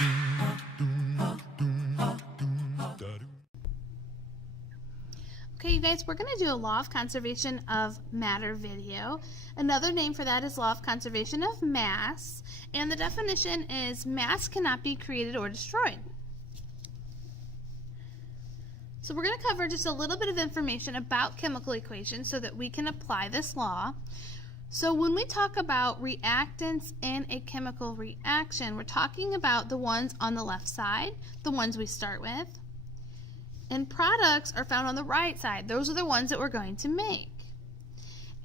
Okay, you guys, we're going to do a law of conservation of matter video. Another name for that is law of conservation of mass, and the definition is mass cannot be created or destroyed. So we're going to cover just a little bit of information about chemical equations so that we can apply this law. So when we talk about reactants in a chemical reaction, we're talking about the ones on the left side, the ones we start with. And products are found on the right side. Those are the ones that we're going to make.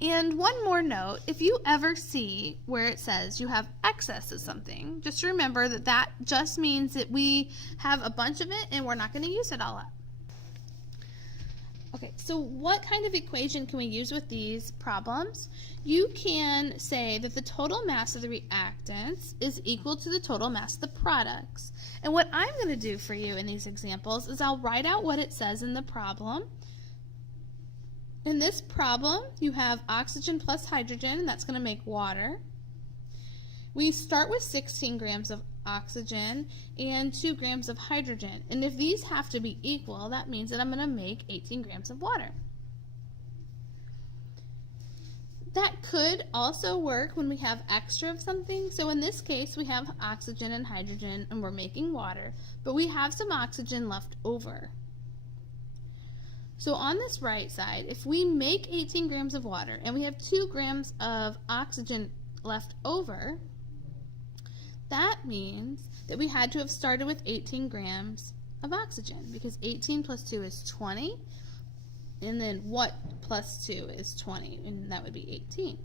And one more note, if you ever see where it says you have excess of something, just remember that that just means that we have a bunch of it and we're not going to use it all up. Okay, so what kind of equation can we use with these problems? You can say that the total mass of the reactants is equal to the total mass of the products. And what I'm going to do for you in these examples is I'll write out what it says in the problem. In this problem, you have oxygen plus hydrogen, and that's going to make water. We start with 16 grams of oxygen and 2 grams of hydrogen. And if these have to be equal, that means that I'm going to make 18 grams of water. That could also work when we have extra of something. So in this case, we have oxygen and hydrogen and we're making water, but we have some oxygen left over. So on this right side, if we make 18 grams of water and we have 2 grams of oxygen left over, that means that we had to have started with 18 grams of oxygen, because 18 plus 2 is 20, and then what plus 2 is 20, and that would be 18.